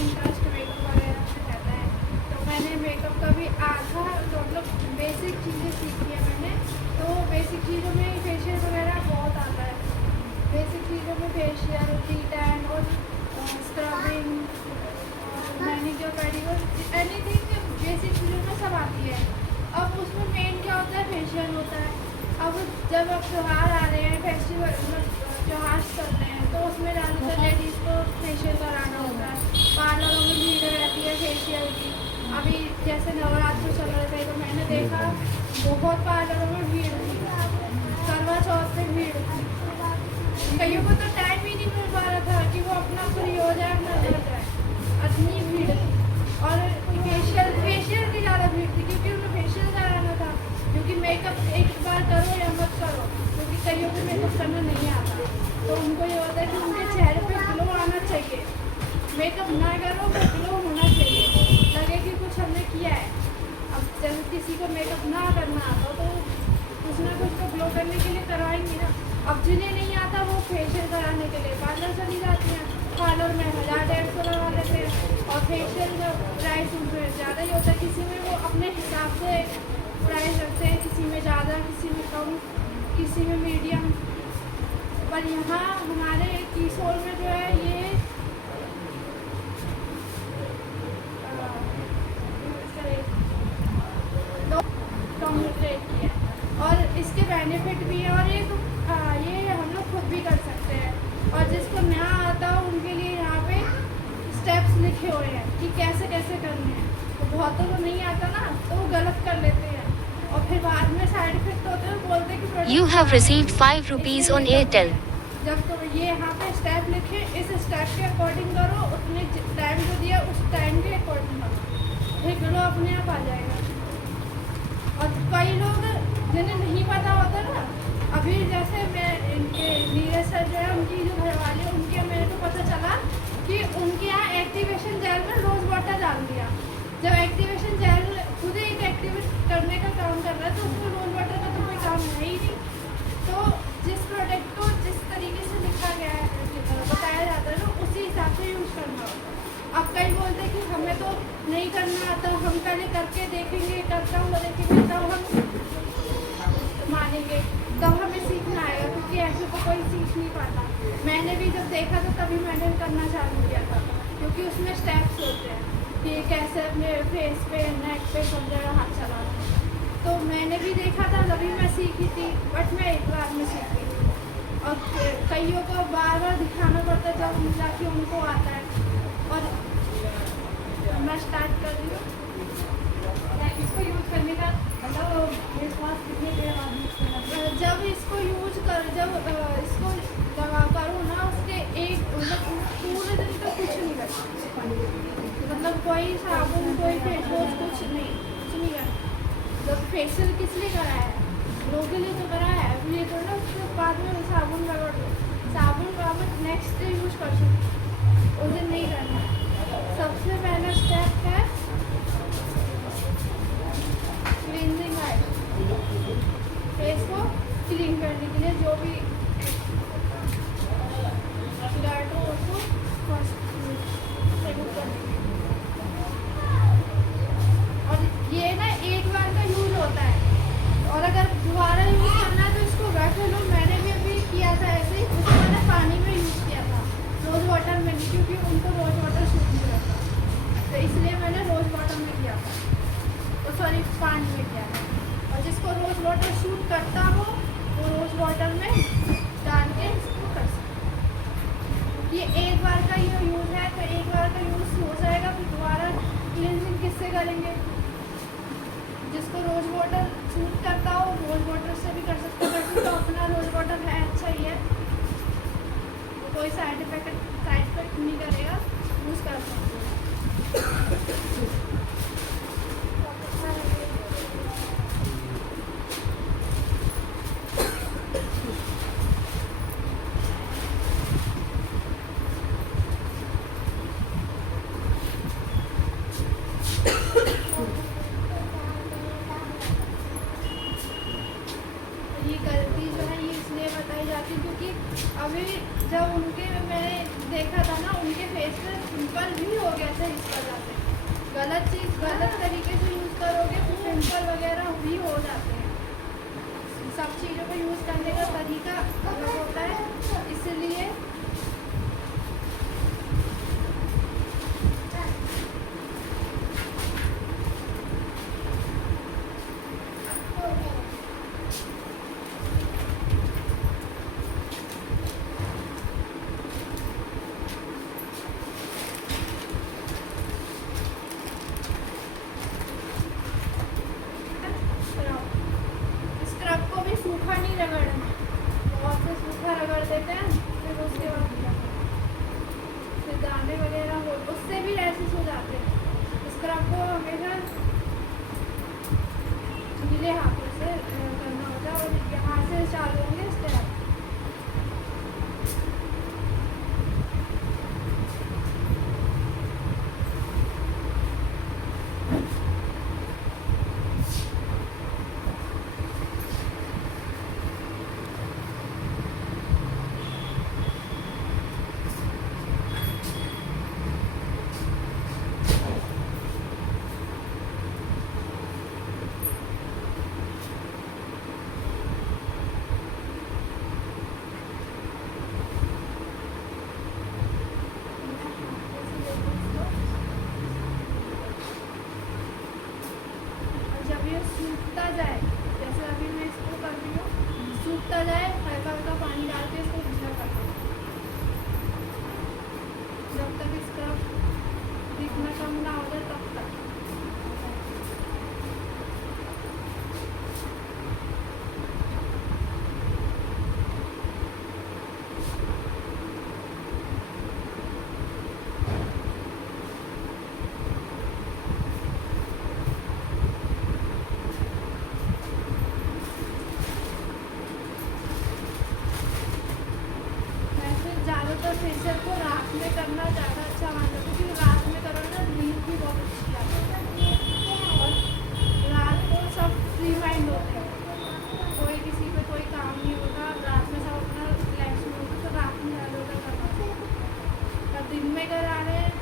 Interest makeup वगैरह में रहता है, तो मैंने मेकअप का भी आधा मतलब बेसिक चीज़ें सीखी है मैंने। तो बेसिक चीज़ों में फेशियल वगैरह बहुत आता है। बेसिक चीज़ों में फेशियल, टी टैन और scrubbing, manicure pedicure, anything basic चीज़ों में सब आती है। अब उसमें मेन क्या होता है, फेशियल होता है। अब जब अब त्यौहार आ रहे हैं, फेस्टिवल मतलब त्यौहार चल रहे हैं, तो उसमें ज़्यादातर लेडीज़ को फेशियल कराना होता है। पार्लरों में भीड़ रहती है फेशियल की। अभी जैसे नवरात्र चल रहे थे तो मैंने देखा बहुत पार्लरों में भीड़ थी, करवा चौथ पे भीड़ थी। कईयों को तो टाइम ही नहीं मिल पा रहा था कि वो अपना फ्री हो जाए, अपना कर जाए, इतनी भीड़ थी। और फेशियल की ज़्यादा भीड़ थी क्योंकि उन्हें फेशियल कराना था। क्योंकि मेकअप एक बार करो या मत करो, क्योंकि कईयों को मेकअप करना नहीं आता, तो उनको ये होता है कि उनके चेहरे पे ग्लो आना चाहिए। मेकअप ना करो तो ग्लो होना चाहिए, लगे कि कुछ हमने किया है। अब जब किसी को मेकअप ना करना आता तो कुछ ना कुछ तो ग्लो करने के लिए करवाएंगे ना। अब जिन्हें नहीं आता वो फेशियल कराने के लिए पार्लर चली जाती हैं, पार्लर में 1000-150 लगा लेते हैं। और फेशियल का प्राइस उनमें ज़्यादा ही होता है, किसी में वो अपने हिसाब से प्राइस रखते हैं, किसी में ज़्यादा, किसी में कम, किसी में मीडियम। पर यहाँ हमारे कीसोल में जो है ये रेट की है और इसके बेनिफिट भी है। और ये हम लोग खुद भी कर सकते हैं। और जिसको ना आता हो उनके लिए यहाँ पे स्टेप्स लिखे हुए हैं कि कैसे कैसे करने हैं। तो बहुतों को नहीं आता ना, तो वो गलत कर लेते हैं और फिर बाद में साइड इफेक्ट होते हैं, बोलते हैं कि You have received 5 rupees on Airtel. जब तो ये यहाँ पे स्टेप लिखे, इस स्टेप के अकॉर्डिंग करो, उतने टाइम जो दिया उस टाइम के अकॉर्डिंग करो, फिर ग्लो अपने आप आ जाएगा। और कई लोग जिन्हें नहीं पता होता ना, अभी जैसे मैं इनके नीरज सर जो है उनकी जो घरवाली है उनके मेरे को पता चला कि उनके यहाँ एक्टिवेशन जेल में रोज़ वाटर डाल दिया। जब एक्टिवेशन जेल खुद ही एक एक्टिवेट करने का काम कर रहा है तो उसमें रोज़ वाटर का तो कोई काम है ही नहीं। तो जिस प्रोडक्ट को जिस तरीके से लिखा गया है, बताया जाता है ना, उसी हिसाब से यूज़ करना होता है। अब कई बोलते हैं कि हमें तो नहीं करना आता, हम पहले करके देखेंगे, करता हुआ देखेंगे तब हम मानेंगे, तब हमें सीखना आएगा, क्योंकि ऐसे तो कोई सीख नहीं पाता। मैंने भी जब देखा तो तभी मैंने करना चालू किया था, क्योंकि उसमें स्टेप्स होते हैं कि कैसे अपने फेस पे, नेक पे सब जगह हाथ चलाना है। तो मैंने भी देखा था तभी मैं सीखी थी, बट मैं एक बार में सीख गई थी। और कईयों को बार बार दिखाना पड़ता है जब जाके उनको आता है। और मैं स्टार्ट कर रही हूँ इसको यूज़ करने का। मतलब कितने देर बाद यूज़ करना, जब इसको यूज कर, जब इसको लगा करो ना, उसके एक मतलब पूरे दिन तक कुछ नहीं करना, मतलब कोई साबुन, कोई फेस वॉश, कुछ नहीं करना। जब फेशियल किस लिए कराया है, ग्लो के लिए तो कराया है। अब ये तो ना उसके बाद में साबुन लगा दो, साबुन का मत नेक्स्ट डे यूज़ कर सकते, उस दिन नहीं करना है। सबसे पहला स्टेप है क्लींजिंग ऑयल, फेस को क्लीन करने के लिए जो भी डार्ट हो उसको फर्स्ट रिमूव करने के लिए। और ये ना एक बार का यूज़ होता है, और अगर दोबारा यूज़ करना है तो इसको रख लो। मैंने भी अभी किया था ऐसे ही, उसको मैंने पानी में यूज़ किया था, रोज़ वाटर में नहीं, क्योंकि उनको रोज़ वाटर सूट नहीं करता, तो इसलिए मैंने रोज़ वाटर में किया था, तो सॉरी पानी में किया था। और जिसको रोज़ वाटर सूट करता हो वो रोज़ वाटर में डाल के इसको कर सकते। ये एक बार का ये यूज़ है, तो एक बार का यूज़ हो जाएगा, फिर दोबारा क्लींजिंग किससे करेंगे। जिसको रोज़ वाटर सूट करता हो रोज़ वाटर से भी कर सकते हो। वैसे तो अपना रोज़ वाटर है, अच्छा ही है, कोई साइड इफेक्ट नहीं करेगा, यूज़ कर सकते हो। ये गलती जो है ये इसलिए बताई जाती है क्योंकि अभी जब उनके मैंने देखा था ना, उनके फेस पे पिंपल भी हो गया था इस वजह से। गलत चीज़ गलत तरीके से यूज़ करोगे तो पिंपल वगैरह भी हो जाते हैं। सब चीज़ों को यूज़ करने का तरीका अलग होता है, इसलिए स्क्रब को भी सूखा नहीं रगड़ना, बहुत से सूखा रगड़ देते हैं, फिर उसके बाद फिर दाने वगैरह हो, उससे भी रैशेस हो जाते हैं। स्क्रब को हमेशा गीले हाथों से करना होता है, और यहाँ से चालू होंगे स्टेप। जब ये सूखता जाए, जैसे अभी मैं इसको कर रही हूँ, सूखता जाए, हल्का हल्का पानी डाल के इसको ढीला कर दो, जब तक इसका दिखना कम ना हो जाए तब तक। वैसे ज़्यादातर फेशियल को रात में करना ज़्यादा अच्छा मानता हूँ, क्योंकि रात में करो ना नींद भी बहुत अच्छी आती है, और रात को सब फ्री माइंड होते हैं, कोई किसी पे कोई काम नहीं होता, रात में सब अपना रिलैक्स में होता, तो रात में ज़्यादा करना चाहिए। और दिन में करा रहे हैं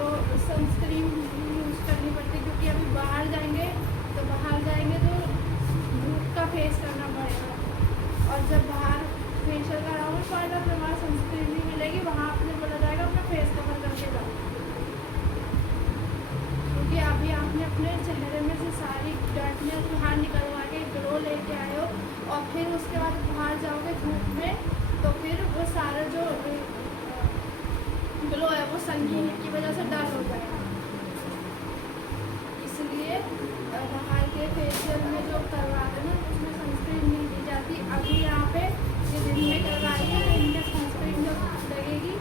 तो सनस्क्रीन यूज़ करनी पड़ती है, क्योंकि अभी बाहर जाएंगे तो धूप का फेस करना पड़ेगा, और जब बाहर फेशियल कराओगे तो आज अपने वहाँ सनस्क्रीन नहीं मिलेगी, वहाँ आपने बोला जाएगा अपना फेस कवर करके जाओ, क्योंकि अभी आपने अपने चेहरे में से सारी डर्टनेस बाहर निकलवा के ग्लो लेके आए हो, और फिर उसके बाद बाहर जाओगे धूप में, तो फिर वो सारा जो ग्लो है वो संगीन की वजह से डल हो जाएगा। इसलिए बाहर के फेशियल में जो करवाते हैं ना, उसमें सनस्क्रीन नहीं दी जाती। अभी यहाँ पे ये दिन में करवा रही है, इनमें सनस्क्रीन जो लगेगी,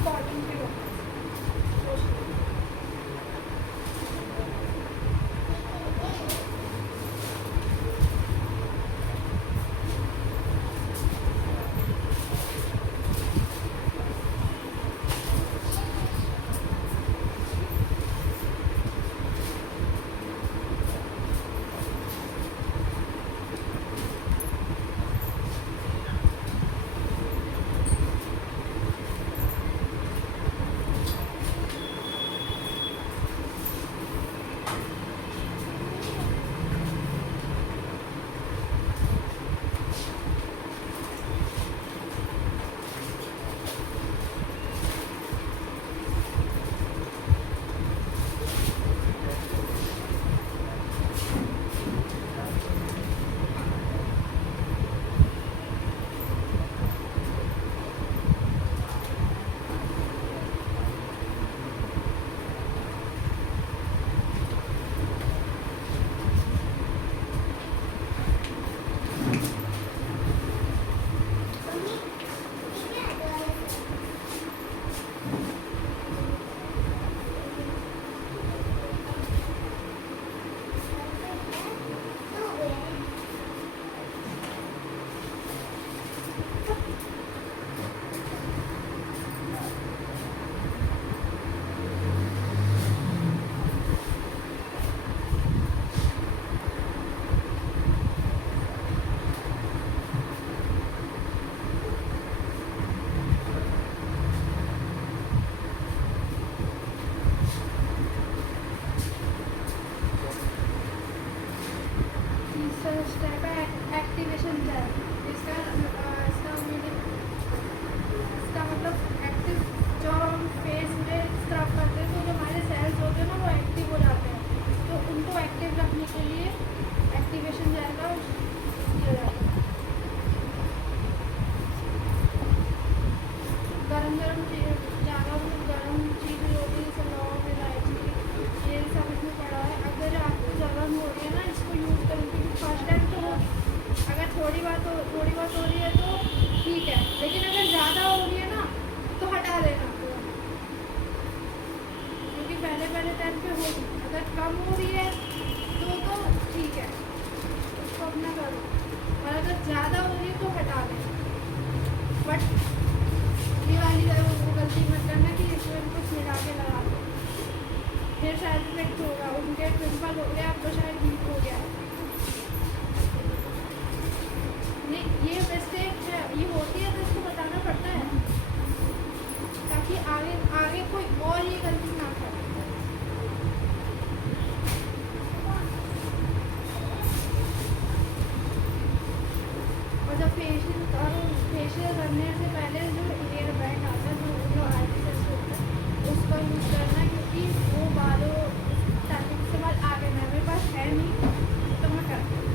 अकॉर्डिंग पे होता है। स्टेप है एक्टिवेशन जेल। इसका मतलब एक्टिव जो हम फेस में स्क्रब करते हैं तो जो हमारे सेल्स होते हैं ना वो एक्टिव हो जाते हैं, तो उनको एक्टिव रखने के लिए एक्टिवेशन जेल का किया जाता है। गरम गरम चीज़ होती है जैसे लौंग इलायची ये सब इसमें पड़ा है। अगर आपको जलन हो रही है ना इसको यूज़ करें, क्योंकि फर्स्ट टाइम तो अगर थोड़ी बात हो रही है तो ठीक है, लेकिन अगर ज़्यादा हो रही है ना तो हटा लेना, क्योंकि पहले टाइम पे होगी। अगर कम हो रही है तो ठीक है, उसको अपना करो, और अगर ज़्यादा हो रही है तो हटा लेना। बट ये वाली वो गलती मत करना कि इसमें कुछ मिला के लगा दो, फिर साइड इफेक्ट होगा। उनके पिंपल हो गया, आपको शायद वीक हो गया। नहीं, ये मिस्टेक है, ये होती है तो इसको बताना पड़ता है ताकि आगे कोई और ये गलती ना करे। और जब फेशियल करने से पहले जो हेयर बैंड आता है, जो आर्टिफिशियल होता है उसका यूज़ करना, क्योंकि वो बालों स्टार्टिंग से बाल आगे ना, मेरे पास है नहीं। 嗯。 तो मैं करती हूँ। नहीं, ये मिस्टेक है, ये होती है तो इसको बताना पड़ता है ताकि आगे कोई और ये गलती ना करे। 嗯。 और जब फेशियल करने से पहले जो हेयर बैंड आता है, जो आर्टिफिशियल होता है उसका यूज़ करना, क्योंकि वो बालों स्टार्टिंग से बाल आगे ना, मेरे पास है नहीं। तो मैं करती हूँ।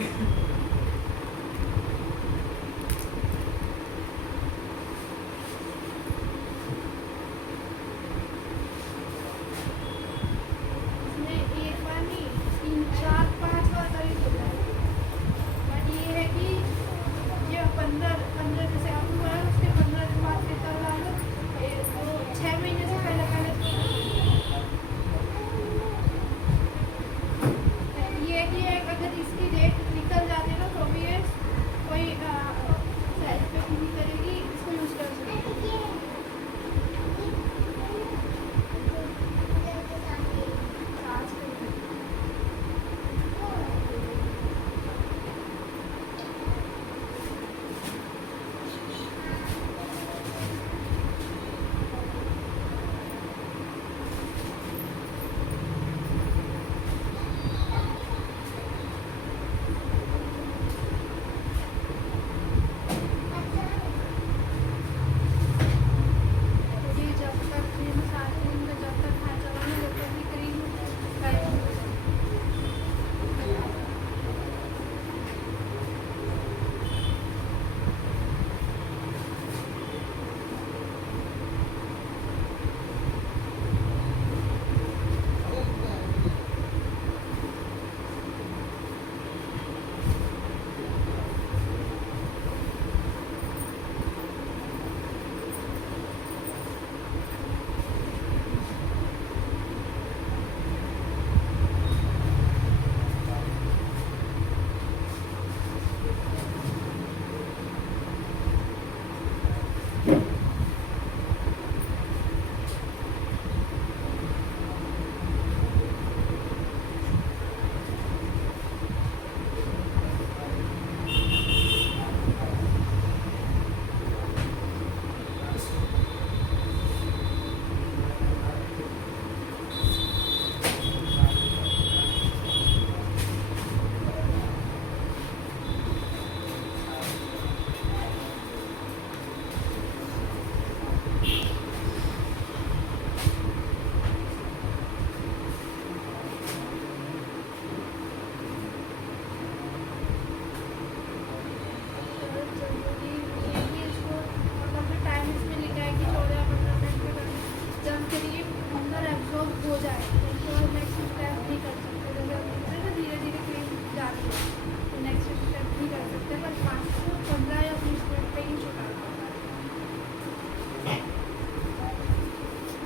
इसमें एक बार नहीं, 3 4 5 बार करीब हो जाएगा। बट ये है कि ये 15 जैसे अब हुआ है, उसके 15 दिन बाद फिर कर डाल दो। तो 6 महीने से पहले पहले ये है कि अगर इसकी डेट निकल जाती है ना तो भी ये कोई साइड इफेक्ट नहीं करेगी, इसको यूज़ कर सकते हैं। चार्ज करेंगे। ये जब तक क्रीम साथ में जब तक खाए चलाने जब तक भी क्रीम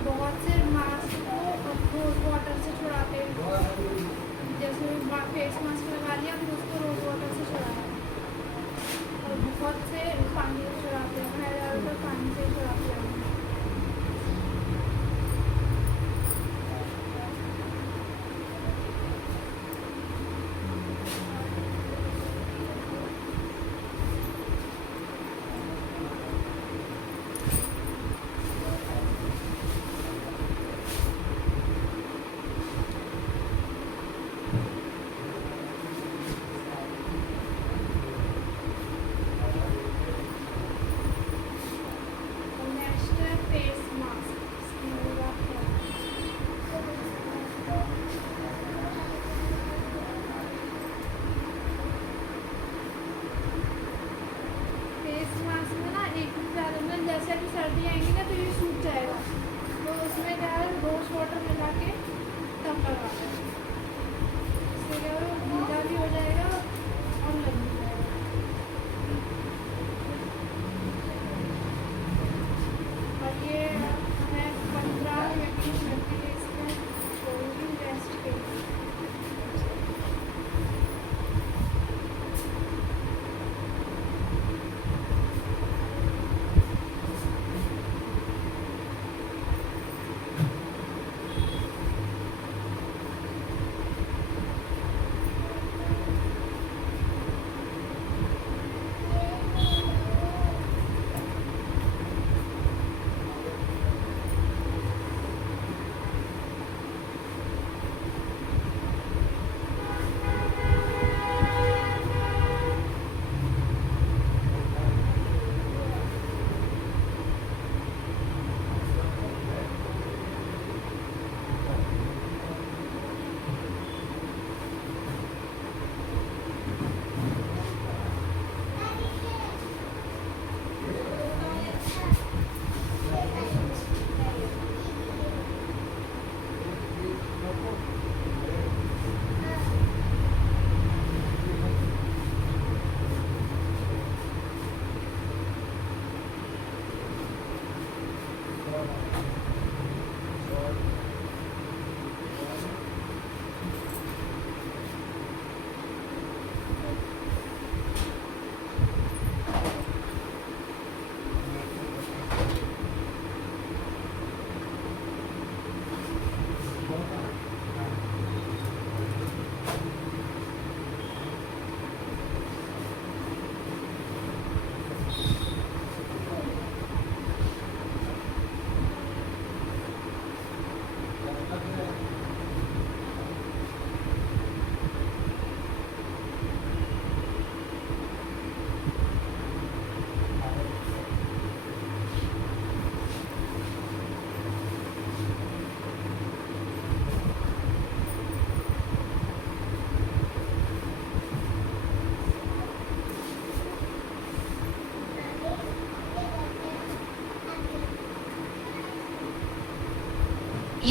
बहुत से मास्क को रोज वाटर से छुड़ाते हैं, जैसे फेस मास्क लगा लिया फिर उसको रोज वाटर से छुड़ाया, और बहुत से पानी से छुड़ाते हैं, मैं ज़्यादातर पानी से छुड़ाती हूँ। नेक्स्ट है फेस मास्क। फेस मास्क में ना एक दिन ज़्यादा में जैसे अभी सर्दी आएंगी ना तो ये सूख जाएगा, तो उसमें क्या है रोज़ वाटर मिला के तब लगाना है, इससे क्या है गीला भी हो जाएगा और लग भी जाएगा। और ये है 15 या 20 मिनट के लिए इसमें छोड़ूंगी रेस्ट के लिए।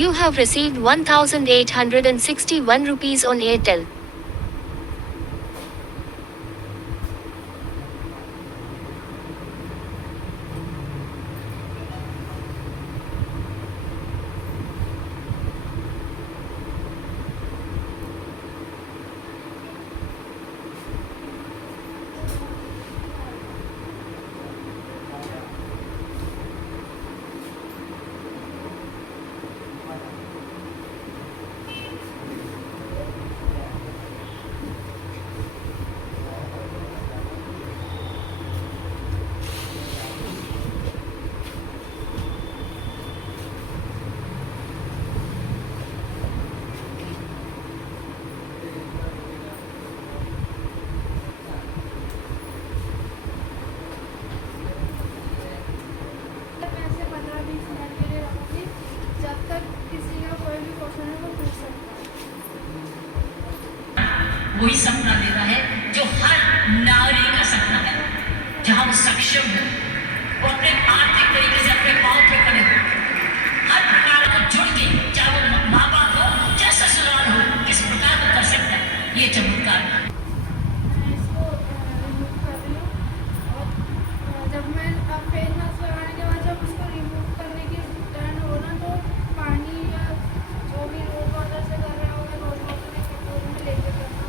You have received 1861 rupees on Airtel. पैसे 15-20 मिनट के लिए रखूँगी, जब तक किसी का कोई भी क्वेश्चन है वो पूछ सकता है। वही सपना लेना है जो हर नारी का सपना है, जहां वो सक्षम हो, वो अपने आर्थिक तरीके से अपने पांव पे खड़े हो, हर प्रकार को जुड़ के, चाहे वो माँ बाप हो चाहे ससुराल हो, किस प्रकार को कर सकता है ये चमत्कार। मैं इसको रिमूव कर रही हूँ और जब मैं फेस मास्क लगाने के बाद जब उसको रिमूव करने की टर्न हो ना, तो पानी या जो भी रोज वाटर से कर रहा होगा, रोज वाटर में कटोरी में लेके करना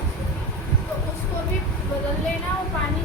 उसको भी बदल लेना और पानी